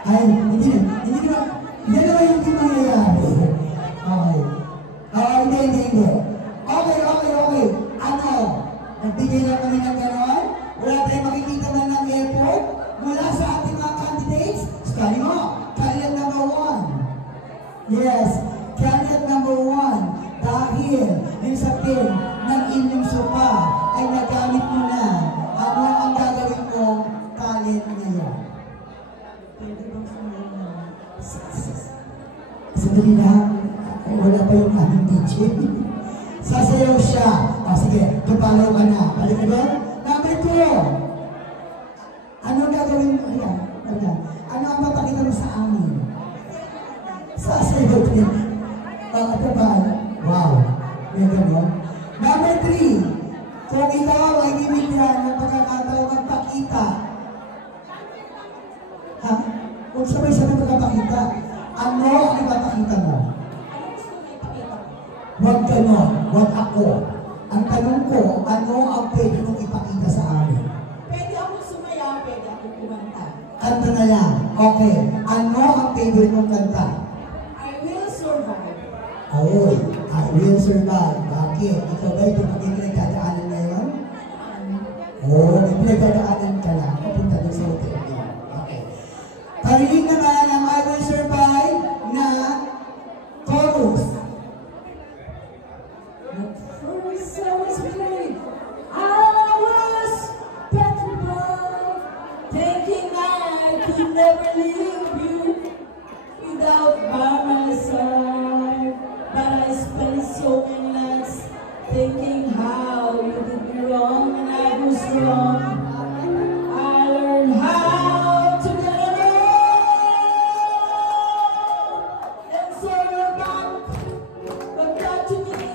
Ay, hindi naman yung di mangyayari. Okay. Hindi. Okay. Ano? Nagbigay lang kami ng gano'n? Wala tayong makikita man ng effort mula sa ating mga candidates? Skali mo, candidate number 1. Yes, candidate number 1. Dahil yung sapin ng inyong sopa ay nagamit mo na, ano ang gagawin mong talent ngayon? Pwede bang sandali lang. Wala pa yung aming DJ. Sasayaw siya. O sige, kapalaw ka na. Balik ka doon. Number 2. Ano gagawin mo? Ayan. Ano ang mapakita mo sa amin? Sasayaw din. Wow. May gano'n. Number 3. Kung ikaw ay bibigyan ng pagkakataon magpakita. Ha? Kung sabay-sabay magpakita, ano ang ipapakita mo? Huwag ganon, huwag ako. Ang tanong ko, ano ang pwede mong ipakita sa amin? Pwede ako sumaya, pwede ako kumanta. Kanta na lang. Okay. Ano ang favorite mong kanta? I will survive. Oy, I will survive. Bakit? Ikaw ba ito pag pinagdadaanan ngayon? Oo, may pinagdadaanan ka lang. Papunta doon sa hotel. Okay. Parinig naman ang I will survive na chorus. First I was afraid, I was petrified, thinking I could never leave you without by my side. But I spent so many nights thinking how you did me wrong and I was wrong. I learned how to get along, and so you're back, but not to me.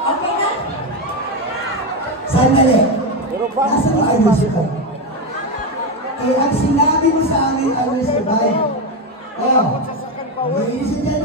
Okay na? Sandali. Nasaan ang I will survive? Eh, ang sinabi mo sa amin, I will survive. Oh, ladies and gentlemen,